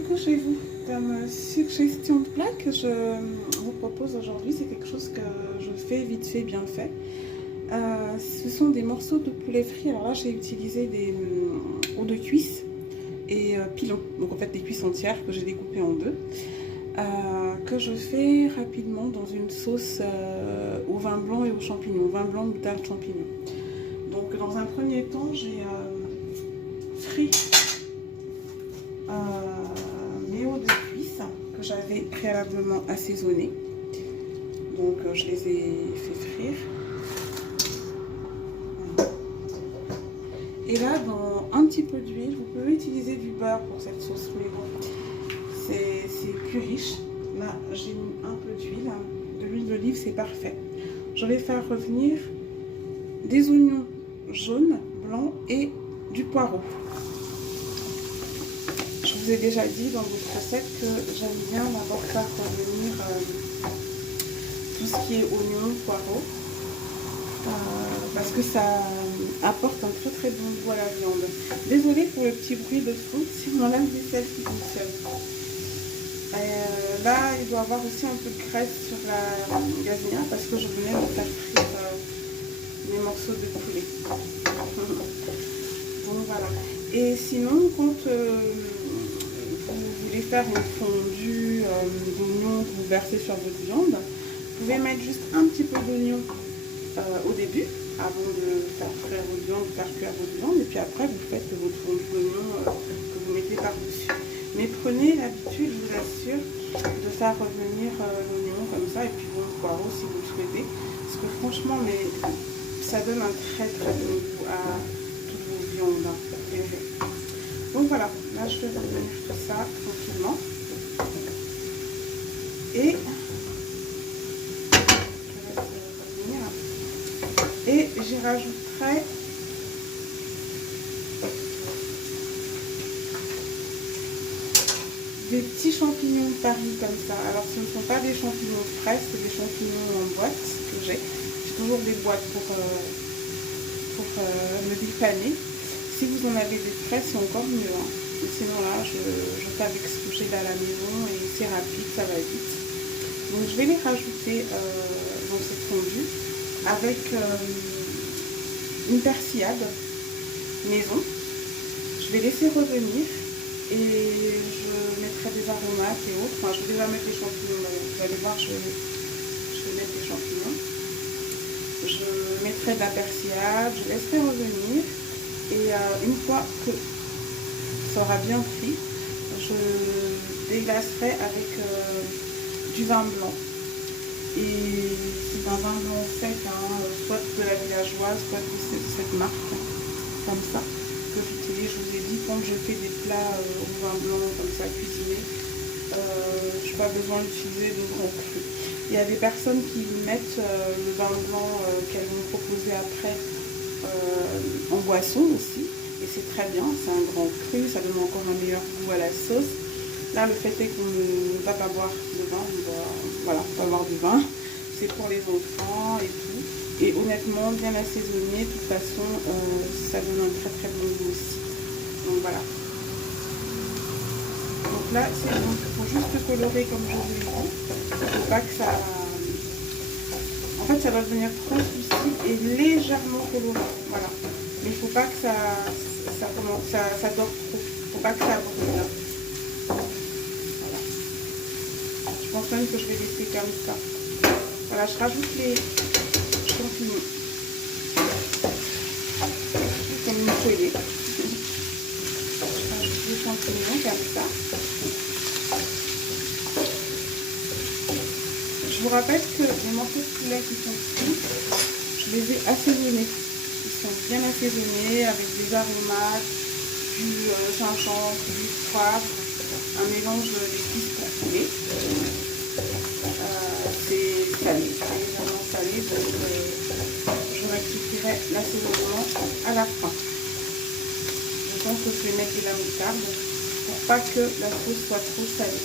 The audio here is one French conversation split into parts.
coucou chez vous. Comme suggestion de plat que je vous propose aujourd'hui, c'est quelque chose que je fais vite fait, bien fait. Ce sont des morceaux de poulet frit. Alors là, j'ai utilisé des os de cuisse et pilons. Donc en fait, des cuisses entières que j'ai découpées en deux. Que je fais rapidement dans une sauce au vin blanc et aux champignons. Vin blanc, moutarde, champignons. Donc dans un premier temps, j'ai frit mes os de cuisse que j'avais préalablement assaisonnés. Donc je les ai fait frire. Et là, dans un petit peu d'huile, vous pouvez utiliser du beurre pour cette sauce, mais bon, c'est plus riche. Là, j'ai mis un peu d'huile. De l'huile d'olive, c'est parfait. Je vais faire revenir des oignons jaunes, blancs et du poireau. Je vous ai déjà dit dans votre recette que j'aime bien d'abord faire revenir tout ce qui est oignon, poireau, parce que ça apporte un très très bon goût à la viande. Désolée pour le petit bruit de fond, si mon lave-vaisselle qui fonctionne. Là, il doit y avoir aussi un peu de graisse sur la gazinière parce que je venais de faire frire mes morceaux de poulet. Donc voilà. Et sinon, quand vous voulez faire une fondue d'oignon que vous versez sur votre viande, vous pouvez mettre juste un petit peu d'oignon au début, avant de faire frire votre viande, de faire cuire votre viande, et puis après vous faites votre fondue d'oignon que vous mettez par-dessus. Mais prenez l'habitude, je vous assure, de faire revenir l'oignon comme ça, et puis bon, le poireau si vous le souhaitez, parce que franchement, ça donne un très très bon goût à toutes vos viandes. Donc voilà, là je vais revenir tout ça tranquillement. Et j'y rajouterai des petits champignons de Paris comme ça. Alors ce ne sont pas des champignons frais, c'est des champignons en boîte que j'ai. J'ai toujours des boîtes pour me dépanner. Si vous en avez des frais, c'est encore mieux. Hein. Sinon là, je fais avec ce que j'ai à la maison et c'est rapide, ça va vite. Donc je vais les rajouter dans cette fondue avec une persillade maison. Je vais laisser revenir et je mettrai des aromates et autres. Enfin, je vais déjà mettre les champignons. Vous allez voir, je vais mettre les champignons. Je mettrai de la persillade, je laisserai revenir. Et une fois que ça aura bien pris, je déglacerai avec du vin blanc. Et c'est un vin blanc sec, hein, soit de la villageoise, soit de cette marque, comme ça, que j'utilise. Je vous ai dit, quand je fais des plats au vin blanc, comme ça, cuisinés, je n'ai pas besoin d'utiliser de grands crus. Il y a des personnes qui mettent le vin blanc qu'elles vont proposer après en boisson aussi, et c'est très bien, c'est un grand cru, ça donne encore un meilleur goût à la sauce. Là, le fait est qu'on ne va pas boire de vin, on va boire du vin, c'est pour les enfants et tout, et honnêtement, bien assaisonné, de toute façon, ça donne un très très bon goût aussi. Donc voilà. Donc là, c'est bon, il faut juste colorer comme je vous l'ai dit, il ne faut pas que ça... En fait, ça va devenir translucide et légèrement coloré, voilà. Mais il ne faut pas que ça dore trop. Il ne faut pas que ça brûle. Voilà. Je pense même que je vais laisser comme ça. Voilà, je rajoute les champignons. Comme une poêlée. Je rajoute les champignons comme ça. Je vous rappelle que les morceaux de poulet qui sont cuits, je les ai assaisonnés. Ils sont bien assaisonnés avec des aromates, du gingembre, du poivre, un mélange d'épices pour poulet. C'est salé, c'est légèrement salé, donc je rectifierai l'assaisonnement à la fin. Je pense que je vais mettre de la moutarde pour pas que la sauce soit trop salée.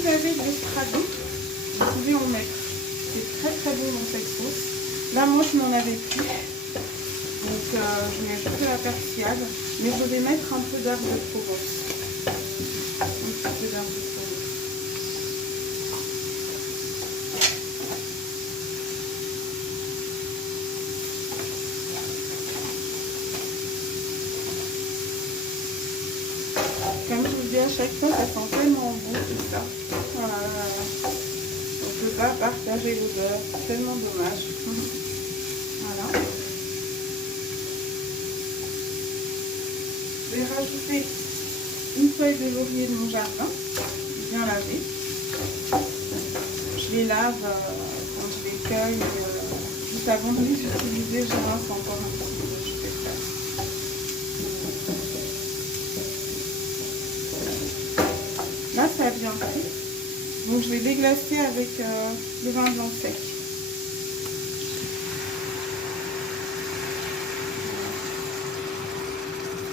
vous avez des radis, vous pouvez en mettre. C'est très très bon dans cette sauce. Là, moi, je n'en avais plus. Donc, je mets juste de la persillade. Mais je vais mettre un peu d'herbe de Provence. Un petit peu d'herbe de Provence. Comme je vous dis à chaque fois, ça sent tellement bon tout ça. Voilà, voilà. On ne peut pas partager l'odeur, c'est tellement dommage. Voilà. Je vais rajouter une feuille de laurier de mon jardin, bien lavée. Je les lave quand je les cueille, juste avant de les utiliser, je rince encore un petit peu, je fais ça. Là, ça a bien fait. Donc, je vais déglacer avec le vin blanc sec.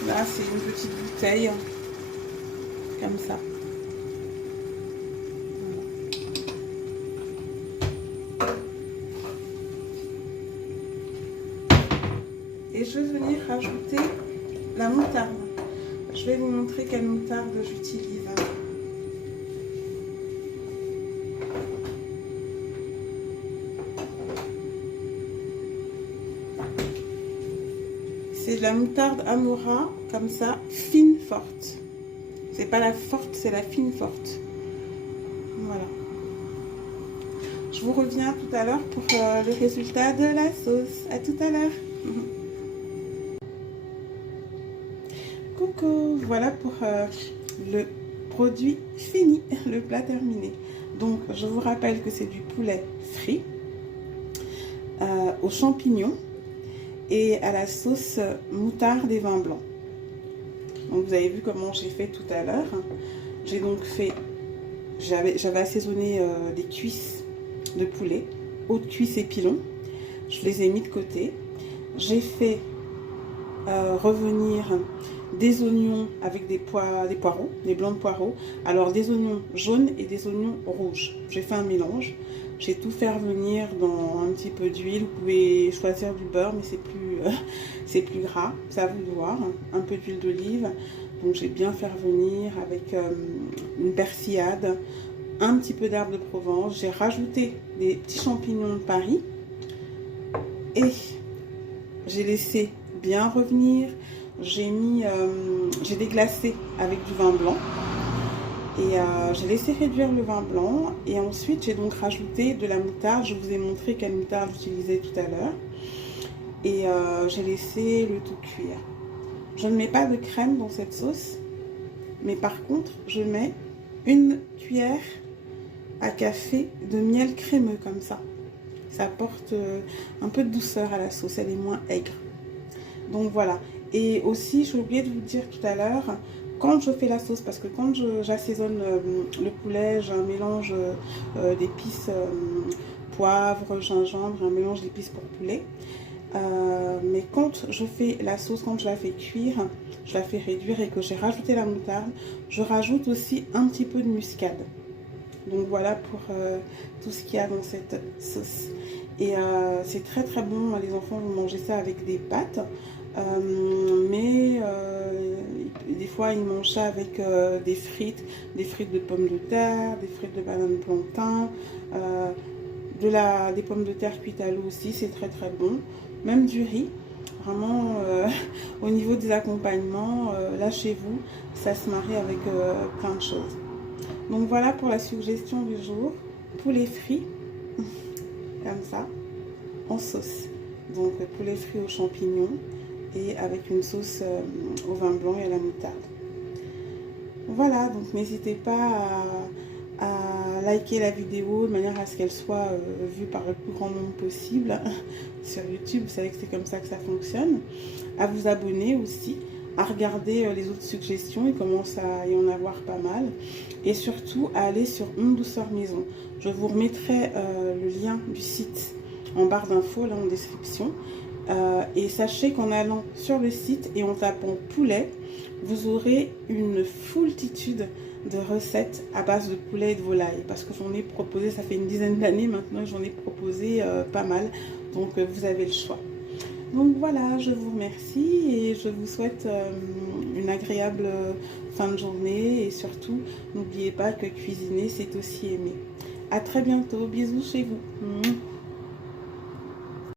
Là, c'est une petite bouteille, comme ça. Et je vais venir rajouter la moutarde. Je vais vous montrer quelle moutarde j'utilise. C'est de la moutarde Amora, comme ça, fine forte. C'est pas la forte, c'est la fine forte. Voilà. Je vous reviens tout à l'heure pour le résultat de la sauce. À tout à l'heure. Coucou, voilà pour le produit fini, le plat terminé. Donc, je vous rappelle que c'est du poulet frit aux champignons et à la sauce moutarde et vin blanc. Donc, vous avez vu comment j'ai fait tout à l'heure. J'ai donc fait, j'avais assaisonné des cuisses de poulet, haute cuisse et pilon. Je les ai mis de côté. J'ai fait revenir des oignons avec des poireaux, des blancs de poireaux. Alors des oignons jaunes et des oignons rouges. J'ai fait un mélange. J'ai tout fait revenir dans un petit peu d'huile. Vous pouvez choisir du beurre, mais c'est plus gras. C'est à vous de voir. Un peu d'huile d'olive. Donc j'ai bien fait revenir avec une persillade, un petit peu d'herbe de Provence. J'ai rajouté des petits champignons de Paris et j'ai laissé bien revenir. J'ai déglacé avec du vin blanc et j'ai laissé réduire le vin blanc et ensuite j'ai donc rajouté de la moutarde. Je vous ai montré quelle moutarde j'utilisais tout à l'heure et j'ai laissé le tout cuire. Je ne mets pas de crème dans cette sauce, mais par contre je mets une cuillère à café de miel crémeux comme ça. Ça apporte un peu de douceur à la sauce, elle est moins aigre. Donc voilà. Et aussi, j'ai oublié de vous dire tout à l'heure, quand je fais la sauce, parce que quand j'assaisonne le poulet, j'ai un mélange d'épices, poivre, gingembre, un mélange d'épices pour poulet. Mais quand je fais la sauce, quand je la fais cuire, je la fais réduire et que j'ai rajouté la moutarde, je rajoute aussi un petit peu de muscade. Donc voilà pour tout ce qu'il y a dans cette sauce. Et c'est très très bon, les enfants vont manger ça avec des pâtes. Mais des fois ils mangent ça avec des frites de pommes de terre, des frites de banane plantain, des pommes de terre cuites à l'eau aussi, c'est très très bon. Même du riz, vraiment au niveau des accompagnements, là chez vous, ça se marie avec plein de choses. Donc voilà pour la suggestion du jour, poulet frit, comme ça, en sauce. Donc poulet frit aux champignons et avec une sauce au vin blanc et à la moutarde. Voilà, donc n'hésitez pas à liker la vidéo de manière à ce qu'elle soit vue par le plus grand nombre possible sur YouTube. Vous savez que c'est comme ça que ça fonctionne. À vous abonner aussi, à regarder les autres suggestions, il commence à y en avoir pas mal. Et surtout à aller sur Une Douceur Maison. Je vous remettrai le lien du site en barre d'infos, là en description. Et sachez qu'en allant sur le site et en tapant poulet, vous aurez une foultitude de recettes à base de poulet et de volaille. Parce que j'en ai proposé, ça fait une dizaine d'années maintenant, j'en ai proposé pas mal. Donc vous avez le choix. Donc voilà, je vous remercie et je vous souhaite une agréable fin de journée. Et surtout, n'oubliez pas que cuisiner, c'est aussi aimer. À très bientôt, bisous chez vous.